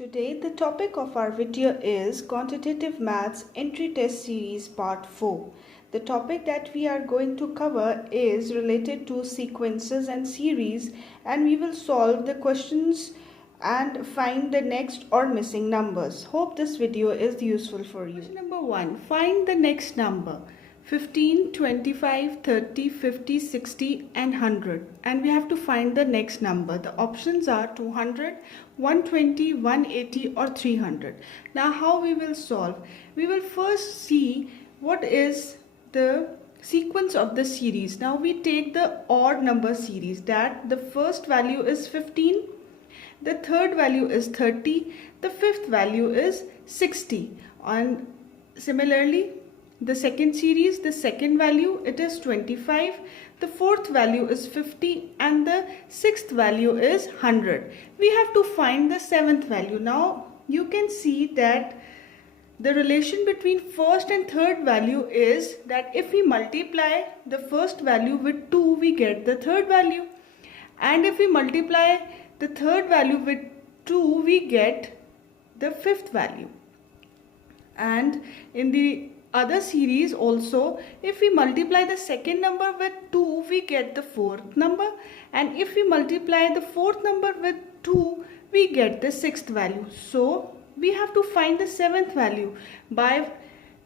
Today the topic of our video is Quantitative Maths Entry Test Series Part 4. The topic that we are going to cover is related to sequences and series, and we will solve the questions and find the next or missing numbers. Hope this video is useful for you. Question number 1. Find the next number. 15, 25, 30, 50, 60 and 100, and we have to find the next number. The options are 200, 120, 180 or 300. Now how we will solve? We will first see what is the sequence of the series. Now we take the odd number series, that the first value is 15, the third value is 30, the fifth value is 60, and similarly the second series, the second value, it is 25, the fourth value is 50 and the sixth value is 100. We have to find the seventh value. Now you can see that the relation between first and third value is that if we multiply the first value with 2, we get the third value, and if we multiply the third value with 2, we get the fifth value. And in the other series also, if we multiply the second number with 2, we get the fourth number, and if we multiply the fourth number with 2, we get the sixth value. So we have to find the seventh value by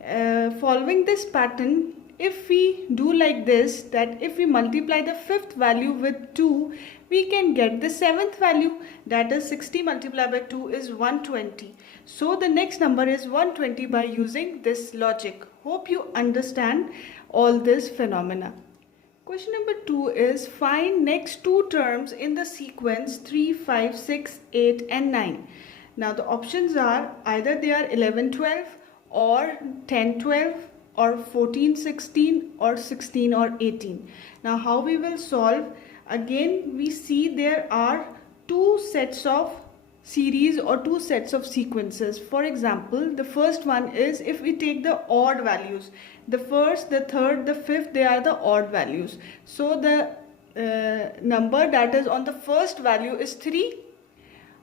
following this pattern. If we do like this, that if we multiply the fifth value with 2, we can get the seventh value, that is 60 multiplied by 2 is 120. So the next number is 120 by using this logic. Hope you understand all this phenomena. Question number 2 is find next two terms in the sequence 3, 5, 6, 8 and 9. Now the options are either they are 11, 12 or 10, 12 or 14, 16 or 16 or 18. Now how we will solve? Again we see there are two sets of series or two sets of sequences. For example, the first one is if we take the odd values, the first, the third, the fifth, they are the odd values. So the number that is on the first value is 3,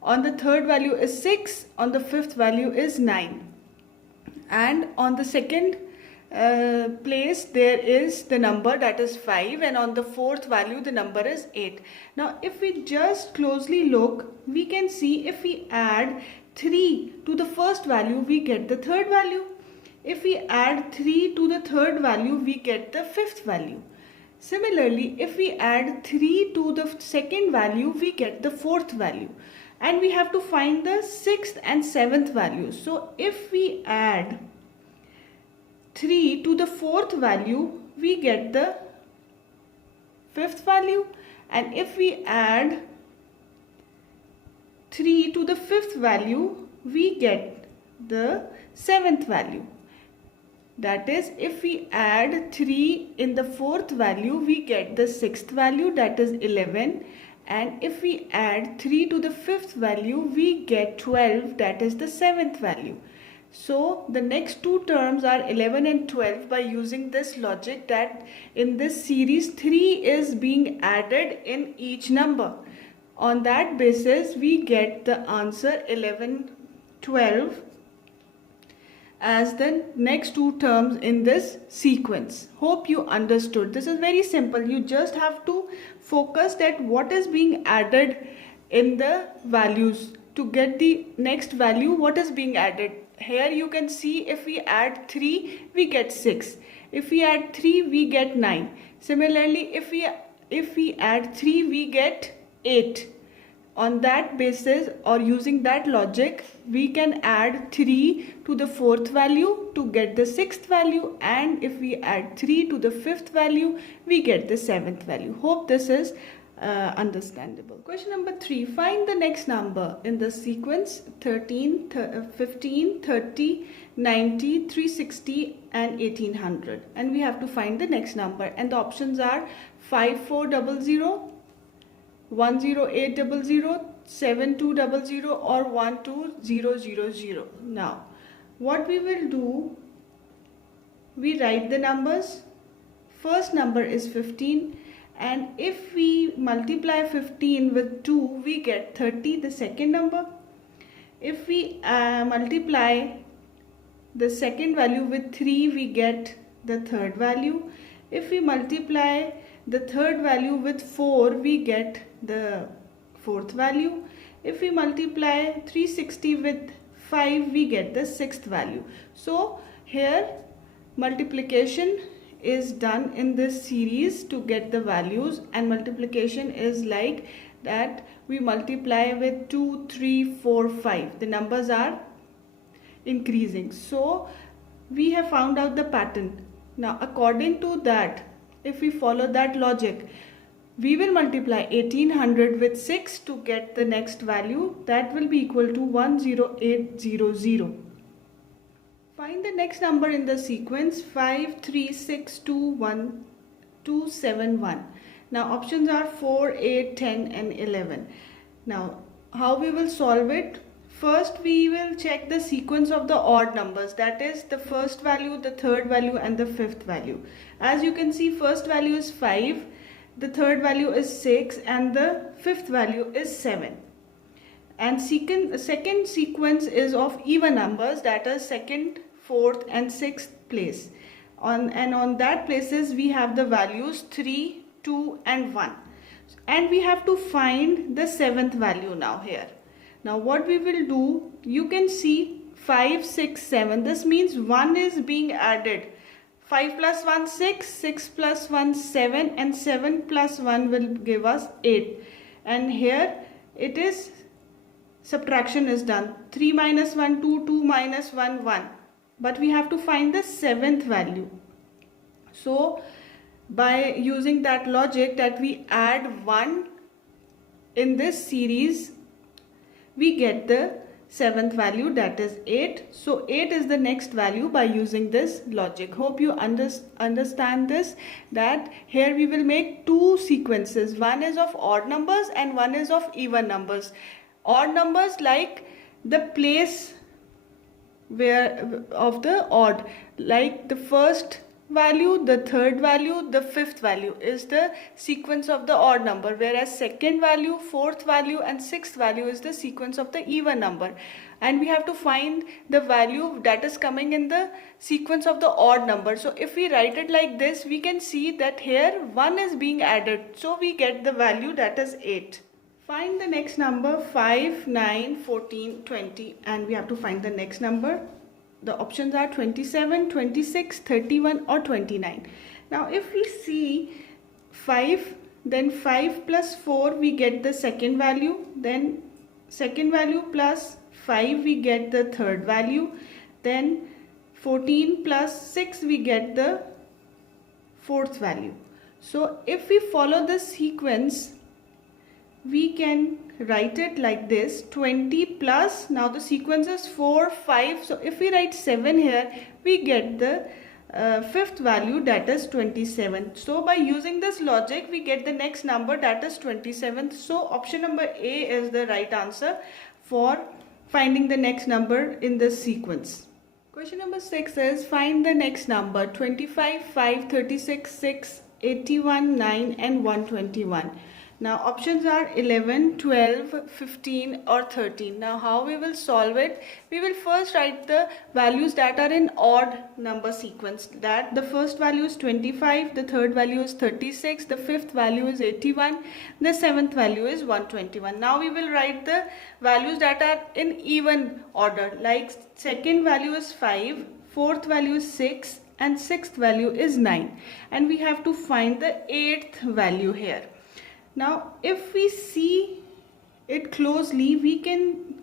on the third value is 6, on the fifth value is 9, and on the second place there is the number that is 5, and on the fourth value the number is 8. Now if we just closely look, we can see if we add 3 to the first value, we get the third value. If we add 3 to the third value, we get the fifth value. Similarly, if we add 3 to the second value, we get the fourth value, and we have to find the sixth and seventh value. So if we add 3 to the fourth value, we get the fifth value, and if we add 3 to the fifth value, we get the seventh value. That is, if we add 3 in the fourth value, we get the sixth value, that is 11, and if we add 3 to the fifth value, we get 12, that is the seventh value. So the next two terms are 11 and 12 by using this logic, that in this series 3 is being added in each number. On that basis we get the answer 11, 12 as the next two terms in this sequence. Hope you understood. This is very simple. You just have to focus that what is being added in the values to get the next value, what is being added. Here you can see if we add 3, we get 6. If we add 3, we get 9. Similarly, if we add 3, we get 8. On that basis, or using that logic, we can add 3 to the fourth value to get the sixth value, and if we add 3 to the fifth value, we get the seventh value. Hope this is understandable. Question number 3. Find the next number in the sequence 13, 15, 30, 90, 360 and 1800. And we have to find the next number. And the options are 5400, 10800, 7200 or 12000. Now, what we will do, we write the numbers. First number is 15. And if we multiply 15 with 2, we get 30, the second number. If we multiply the second value with 3, we get the third value. If we multiply the third value with 4, we get the fourth value. If we multiply 360 with 5, we get the sixth value. So here multiplication is done in this series to get the values, and multiplication is like that we multiply with 2, 3, 4, 5. The numbers are increasing. So we have found out the pattern. Now according to that, if we follow that logic, we will multiply 1800 with 6 to get the next value, that will be equal to 10800. Find the next number in the sequence 53621 Now options are 4, 8, 10 and 11. Now how we will solve it? First we will check the sequence of the odd numbers, that is the first value, the third value and the fifth value. As you can see, first value is 5, the third value is 6 and the fifth value is 7. And second sequence is of even numbers, that is second, fourth and sixth place. On that places we have the values 3, 2 and 1. And we have to find the seventh value now here. Now what we will do, you can see 5, 6, 7. This means 1 is being added. 5 plus 1, 6, 6 plus 1, 7 and 7 plus 1 will give us 8. And here it is subtraction is done. 3 minus 1, 2, 2 minus 1, 1. But we have to find the seventh value. So by using that logic that we add 1 in this series, we get the seventh value, that is 8. So 8 is the next value by using this logic. Hope you understand this, that here we will make two sequences. One is of odd numbers and one is of even numbers. Odd numbers like the place where of the odd, like the first value, the third value, the fifth value is the sequence of the odd number, whereas second value, fourth value and sixth value is the sequence of the even number. And we have to find the value that is coming in the sequence of the odd number. So if we write it like this, we can see that here 1 is being added, so we get the value, that is 8. Find the next number 5, 9, 14, 20, and we have to find the next number. The options are 27, 26, 31 or 29. Now if we see 5, then 5 plus 4 we get the second value, then second value plus 5 we get the third value, then 14 plus 6 we get the fourth value. So if we follow this sequence, we can write it like this: 20 plus, now the sequence is 4, 5, so if we write 7 here, we get the fifth value, that is 27. So by using this logic, we get the next number, that is 27. So option number A is the right answer for finding the next number in this sequence. Question number 6 is find the next number: 25, 5, 36, 6, 81, 9 and 121. Now options are 11, 12, 15 or 13. Now how we will solve it? We will first write the values that are in odd number sequence. That the first value is 25, the third value is 36, the fifth value is 81, the seventh value is 121. Now we will write the values that are in even order. Like second value is 5, fourth value is 6 and sixth value is 9. And we have to find the eighth value here. Now if we see it closely, we can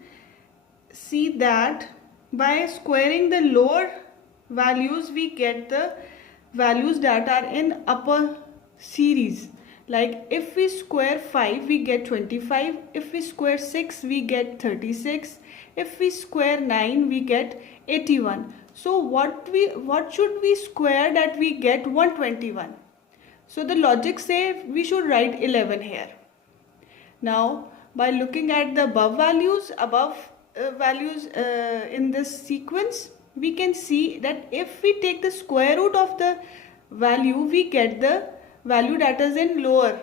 see that by squaring the lower values, we get the values that are in upper series. Like if we square 5, we get 25. If we square 6, we get 36. If we square 9, we get 81. So what should we square that we get 121? So the logic say we should write 11 here. Now by looking at the above values in this sequence, we can see that if we take the square root of the value, we get the value that is in lower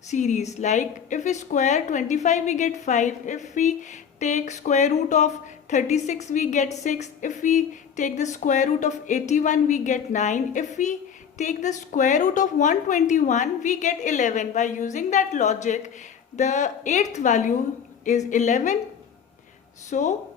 series. Like if we square 25, we get 5. If we take square root of 36, we get 6. If we take the square root of 81, we get 9. If we take the square root of 121, we get 11. By using that logic, the eighth value is 11. So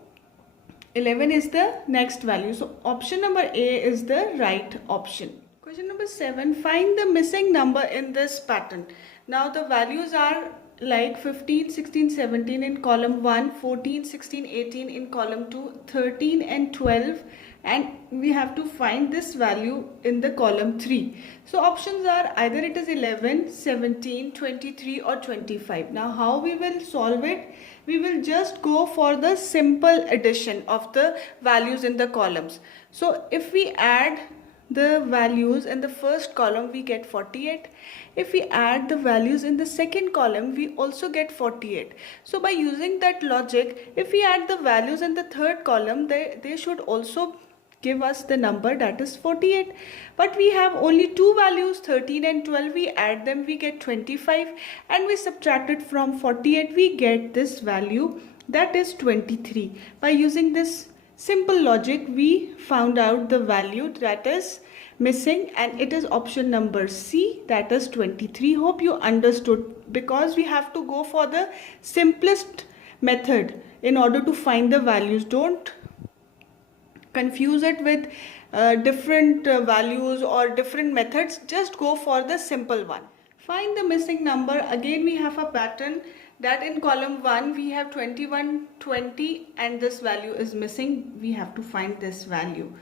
11 is the next value. So option number A is the right option. Question number 7. Find the missing number in this pattern. Now the values are like 15, 16, 17 in column 1, 14, 16, 18 in column 2, 13 and 12, and we have to find this value in the column 3. So options are either it is 11, 17, 23 or 25. Now how we will solve it? We will just go for the simple addition of the values in the columns. So if we add the values in the first column, we get 48. If we add the values in the second column, we also get 48. So by using that logic, if we add the values in the third column, they should also give us the number, that is 48. But we have only two values, 13 and 12. We add them, we get 25, and we subtract it from 48, we get this value, that is 23. By using this simple logic, we found out the value that is missing, and it is option number C, that is 23. Hope you understood, because we have to go for the simplest method in order to find the values. Don't confuse it with different values or different methods. Just go for the simple one. Find the missing number. Again we have a pattern that in column 1 we have 21, 20 and this value is missing. We have to find this value.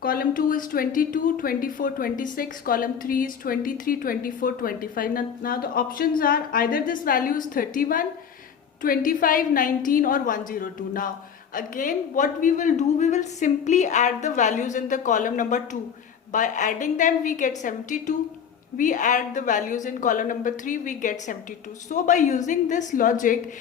Column 2 is 22, 24, 26. Column 3 is 23, 24, 25. Now the options are either this value is 31, 25, 19 or 102. Now again what we will do, we will simply add the values in the column number 2. By adding them we get 72. We add the values in column number 3, we get 72. So by using this logic,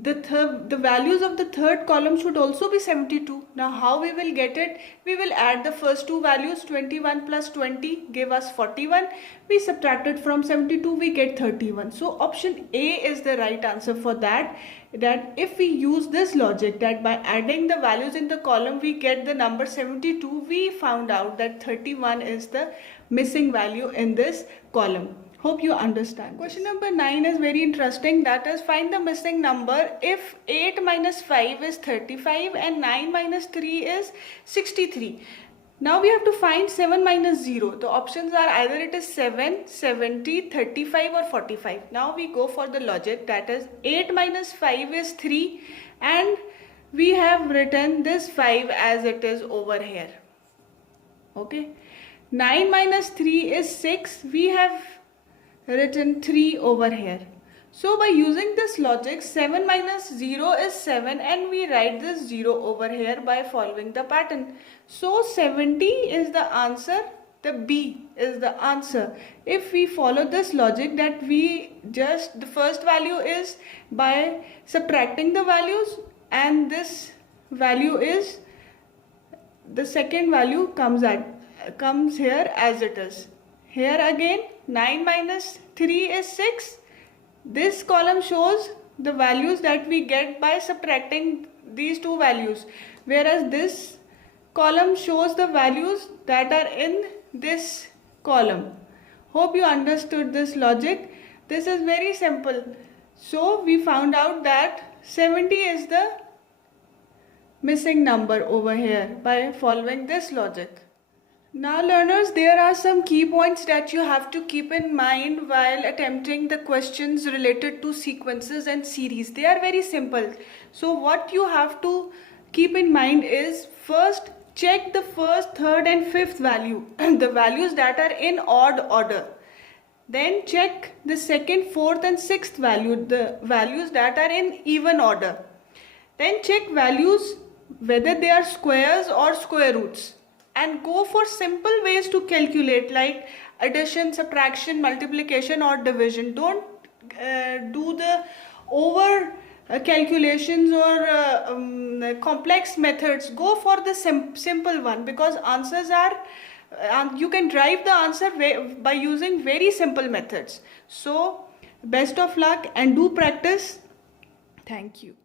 the values of the third column should also be 72. Now how we will get it? We will add the first two values, 21 plus 20 give us 41. We subtracted from 72, we get 31. So option A is the right answer for that. That if we use this logic, that by adding the values in the column we get the number 72, we found out that 31 is the missing value in this column. Hope you understand. Question number 9 is very interesting. That is, find the missing number if 8 minus 5 is 35 and 9 minus 3 is 63. Now we have to find 7 minus 0. The options are either it is 7, 70, 35 or 45. Now we go for the logic, that is 8 minus 5 is 3 and we have written this 5 as it is over here. Okay. 9 minus 3 is 6. We have written 3 over here. So by using this logic, 7 minus 0 is 7 and we write this 0 over here by following the pattern. So 70 is the answer, the B is the answer. If we follow this logic, that the first value is by subtracting the values and this value is, the second value comes here as it is. Here again 9 minus 3 is 6. This column shows the values that we get by subtracting these two values, whereas this column shows the values that are in this column. Hope you understood this logic. This is very simple. So we found out that 70 is the missing number over here by following this logic. Now learners, there are some key points that you have to keep in mind while attempting the questions related to sequences and series. They are very simple. So what you have to keep in mind is, first check the first, third and fifth value, the values that are in odd order. Then check the second, fourth and sixth value, the values that are in even order. Then check values whether they are squares or square roots. And go for simple ways to calculate, like addition, subtraction, multiplication or division. Don't do the over calculations or complex methods. Go for the simple one, because answers are, you can derive the answer by using very simple methods. So best of luck and do practice. Thank you.